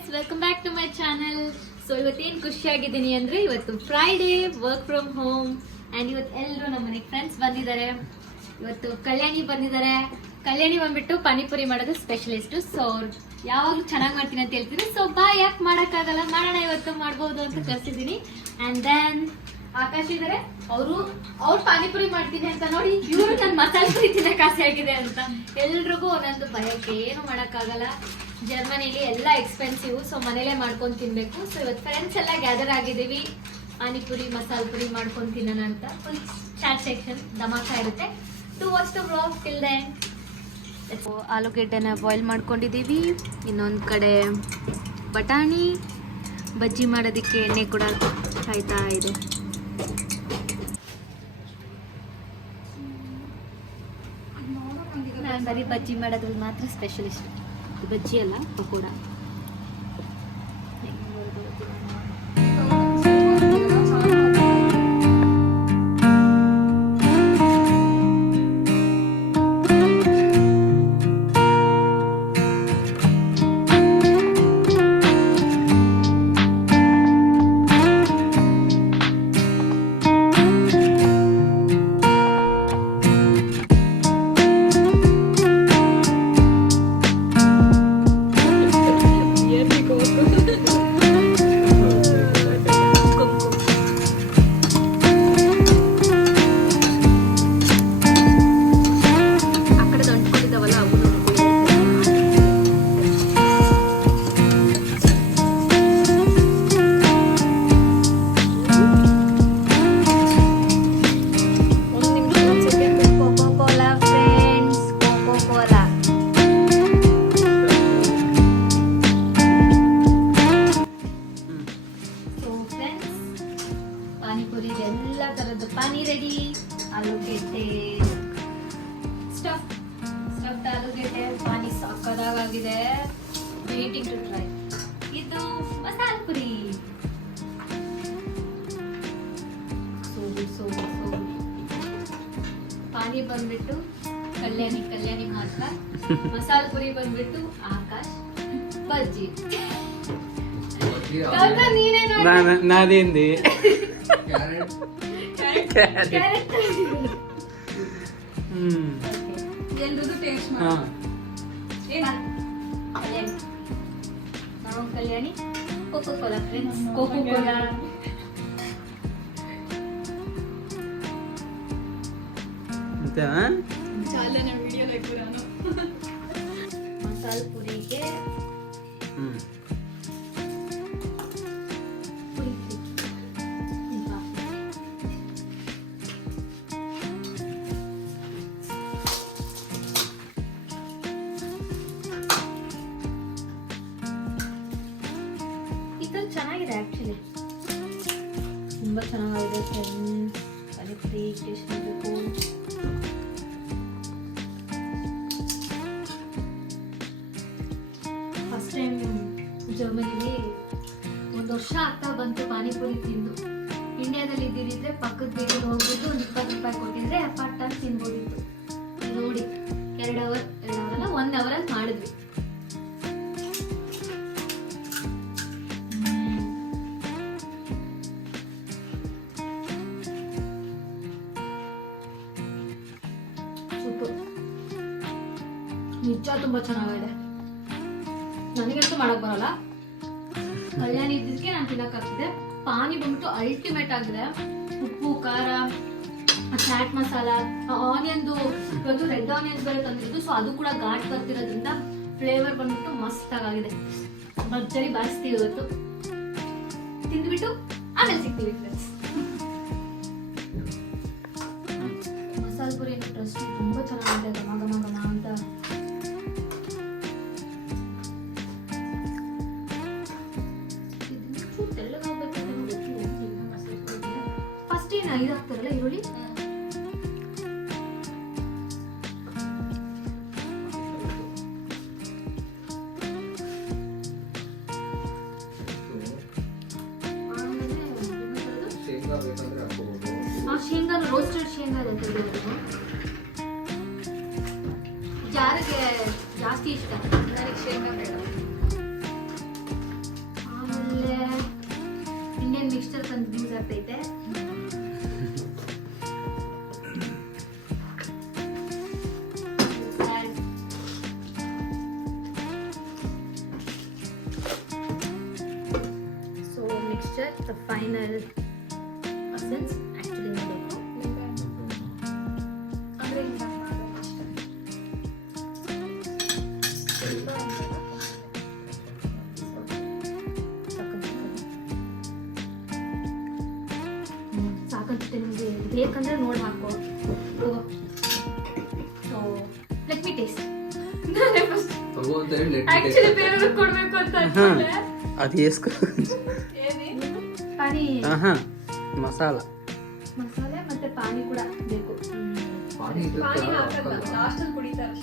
Guys, welcome back to my channel. So ಇವತ್ತೇನು ಖುಷಿಯಾಗಿದ್ದೀನಿ ಅಂದರೆ ಇವತ್ತು Friday, work from home. And ಇವತ್ತು ಎಲ್ಲರೂ ನಮ್ಮ ಮನೆಗೆ ಫ್ರೆಂಡ್ಸ್ ಬಂದಿದ್ದಾರೆ. ಇವತ್ತು ಕಲ್ಯಾಣಿ ಬಂದಿದ್ದಾರೆ. ಕಲ್ಯಾಣಿ ಬಂದ್ಬಿಟ್ಟು ಪಾನಿಪುರಿ ಮಾಡೋದು ಸ್ಪೆಷಲಿಸ್ಟು. ಸೊ ಯಾವಾಗಲೂ ಚೆನ್ನಾಗಿ ಮಾಡ್ತೀನಿ ಅಂತ ಹೇಳ್ತೀನಿ. ಸೊ ಯಾಕೆ ಮಾಡೋಕ್ಕಾಗಲ್ಲ, ಮಾಡೋಣ ಇವತ್ತು, ಮಾಡ್ಬೋದು ಅಂತ ಕರ್ಸಿದ್ದೀನಿ. ಆ್ಯಂಡ್ ದೆನ್ ಆಕಾಶ್ ಇದ್ದಾರೆ. ಅವ್ರು ಪಾನಿಪುರಿ ಮಾಡ್ತೀನಿ ಅಂತ ನೋಡಿ ಇವರು ನನ್ನ ಮಸಾಲೆ ಪುರಿ ತಿನ್ನಕ್ಕೆ ಆಸೆ ಆಗಿದೆ ಅಂತ. ಎಲ್ರಿಗೂ ಒಂದೊಂದು ಭಯಕ್ಕೆ, ಏನು ಮಾಡೋಕ್ಕಾಗಲ್ಲ. ಜರ್ಮನಿಲಿ ಎಲ್ಲ ಎಕ್ಸ್ಪೆನ್ಸಿವ್. ಸೊ ಮನೇಲೇ ಮಾಡ್ಕೊಂಡು ತಿನ್ಬೇಕು. ಸೊ ಇವತ್ತು ಫ್ರೆಂಡ್ಸ್ ಎಲ್ಲ ಗ್ಯಾದರ್ ಆಗಿದ್ದೀವಿ. ಪಾನಿಪುರಿ ಮಸಾಲೆ ಪುರಿ ಮಾಡ್ಕೊಂಡು ತಿನ್ನೋಣ ಅಂತ. ಫುಲ್ ಚಾಟ್ ಸೆಕ್ಷನ್ ಧಮಾಕ ಇರುತ್ತೆ. To watch the vlog till then. ಆಲೂಗೆಡ್ಡೆನ ಬಾಯ್ಲ್ ಮಾಡ್ಕೊಂಡಿದ್ದೀವಿ. ಇನ್ನೊಂದು ಕಡೆ ಬಟಾಣಿ ಬಜ್ಜಿ ಮಾಡೋದಕ್ಕೆ ಎಣ್ಣೆ ಕೂಡ ಕಾಯ್ತಾ ಇದೆ. ನಾನು ಬರೀ ಬಜ್ಜಿ ಮಾಡೋದ್ರಲ್ಲಿ ಮಾತ್ರ ಸ್ಪೆಷಲಿಸ್ಟ್. ಬಜ್ಜಿ ಅಲ್ಲ, ಪಕೋಡ. ಪಾನಿಪುರಿ ಎಲ್ಲ ತರದ್ದು ಪಾನಿ ರೆಡಿ. ಆಲೂಗೆಡ್ಡೆ ಸ್ಟಫ್ಡ್ ಆಲೂಗೆಡ್ಡೆ ಪಾನಿ ಸಾಕಾಗಿದೆ. Waiting to try. ಇದು ಮಸಾಲೆ ಪುರಿ. ಪಾನಿ ಬಂದ್ಬಿಟ್ಟು ಕಲ್ಯಾಣಿ ಮಾತ್ರ. ಮಸಾಲೆ ಪುರಿ ಬಂದ್ಬಿಟ್ಟು ಆಕಾಶ್. ಬಜ್ಜಿ ನಾದೇಂದಿ ಎಲ್ರಿಗೂ ಟೇಸ್ಟ್ ನಾವು Kalyani coca cola friends. Coca cola ಮಸಾಲೆ ಪುರಿಗೆ ಚೆನ್ನಾಗಿದೆ. ಆಕ್ಚುಲಿ ತುಂಬಾ ಚೆನ್ನಾಗಿದೆ ಫ್ರೆಂಡ್ಸ್. ಪಾನಿಪುರಿ ಟೇಸ್ಟ್ ಮಾಡಬೇಕು. ಫಸ್ಟ್ ಟೈಮ್ ಜರ್ಮನಿಲಿ 1 ವರ್ಷ ಆಗ್ತಾ ಬಂತು ಪಾನಿಪುರಿ ತಿಂದು. ಇಂಡಿಯಾದಲ್ಲಿ ಇದ್ದಿದ್ರೆ ಪಕ್ಕದ ಬೀದಿಗೆ ಹೋಗ್ಬಿಟ್ಟು ಒಂದು 20 ರೂಪಾಯಿ ಕೊಟ್ಟಿದ್ರೆ ಪಟ್ಟ ತಿನ್ಬೋದಿತ್ತು. ನೋಡಿ 2 ಅವರ್ ಅಲ್ಲ 1 ಅವರಲ್ಲಿ ಮಾಡಿದ್ವಿ. ನಿಜ ತುಂಬಾ ಚೆನ್ನಾಗಿದೆ. ನನಗಂತೂ ಮಾಡಕ್ ಬರಲ್ಲ. ಕಲ್ಯಾಣಿ ಇದ್ದಕ್ಕೆ ನಾನು ತಿನ್ನಕ್ಕಾಗ್ತಿದೆ. ಪಾನಿ ಬಂದ್ಬಿಟ್ಟು ಅಲ್ಟಿಮೇಟ್ ಆಗಿದೆ. ಉಪ್ಪು, ಖಾರ, ಚಾಟ್ ಮಸಾಲ, ಆನಿಯನ್ದು ಇವತ್ತು ರೆಡ್ ಆನಿಯನ್ಸ್ ಬೇರೆ ತಂದಿರೋದು. ಸೊ ಅದು ಕೂಡ ಘಾಟ್ ಬರ್ತಿರೋದ್ರಿಂದ ಫ್ಲೇವರ್ ಬಂದ್ಬಿಟ್ಟು ಮಸ್ತ್ ಆಗಿದೆ. ಭರ್ಜರಿ ಬಾರಿಸ್ತೀವಿ ಇವತ್ತು. ತಿಂದ್ಬಿಟ್ಟು ಆಮೇಲೆ ಸಿಗ್ತೀವಿ ಫ್ರೆಂಡ್ಸ್. ಮಸಾಲೆ ಪುರಿ ಟ್ರಸ್ಟ್ ತುಂಬಾ ಚೆನ್ನಾಗಿದೆ. ಘಮ ಘಮ ಘಮ ಅಂತ. ಫಸ್ಟ್ ಏನು ಇದು ಹಾಕ್ತಾರಲ್ಲ ಈರುಳ್ಳಿ. ಶೇಂಗಾ ರೋಸ್ಟೆಡ್ ಶೇಂಗಾ ಯಾರಿಗೆ ಜಾಸ್ತಿ ಇಷ್ಟ. ನನಗೆ ಶೇಂಗಾ ಬೇಡ. ದ ಫೈನಲ್ ಎಸೆನ್ಸ್ ಆ್ಯಕ್ಚುಲಿ ಮಾಡಬೇಕು ಅಂದರೆ ಸಾಕನ್ಸುತ್ತೆ ನಿಮಗೆ ಬೇಕಂದ್ರೆ ನೋಡಿ ಹಾಕೋ. So let me taste. ನಾನೇ ಫಸ್ಟ್ ಆ್ಯಕ್ಚುಲಿ ಬೇರೆಯವ್ರಿಗೆ ಕೊಡಬೇಕು ಅಂತ ಅನ್ಕೊಂಡೆ. ಅದು ಎಸ್ಕೊ ಪಾನಿ ಮಸಾಲೆ ಮತ್ತೆ ಪಾನಿ ಕೂಡ ಬೇಕು. ಪಾನಿ ಹಾಕಲ್ಲ, ಲಾಸ್ಟಲ್ಲಿ ಕುಡಿತಾರೆ.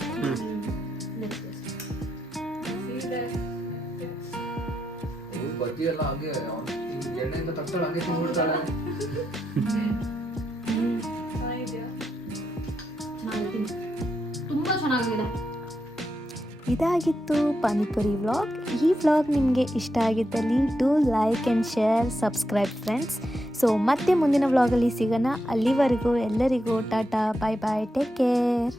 ಬಜ್ಜಿ ಎಲ್ಲ ಹಾಗೆ ಎಣ್ಣೆಯಿಂದ ತಕ್ಷಣ ಹಾಗೆ ತಿಂದ್ಬಿಡ್ತಾಳೆ. ತುಂಬಾ ಚೆನ್ನಾಗಿದೆ. ಇದಾಗಿತ್ತು ಪಾನಿಪುರಿ ವ್ಲಾಗ್. ಈ ವ್ಲಾಗ್ ನಿಮಗೆ ಇಷ್ಟ ಆಗಿದ್ದಲ್ಲಿ do like and share, subscribe friends. So ಮತ್ತೆ ಮುಂದಿನ ವ್ಲಾಗಲ್ಲಿ ಸಿಗೋಣ. ಅಲ್ಲಿವರೆಗೂ ಎಲ್ಲರಿಗೂ ಟಾಟಾ, ಬಾಯ್ ಬಾಯ್, ಟೇಕ್ ಕೇರ್.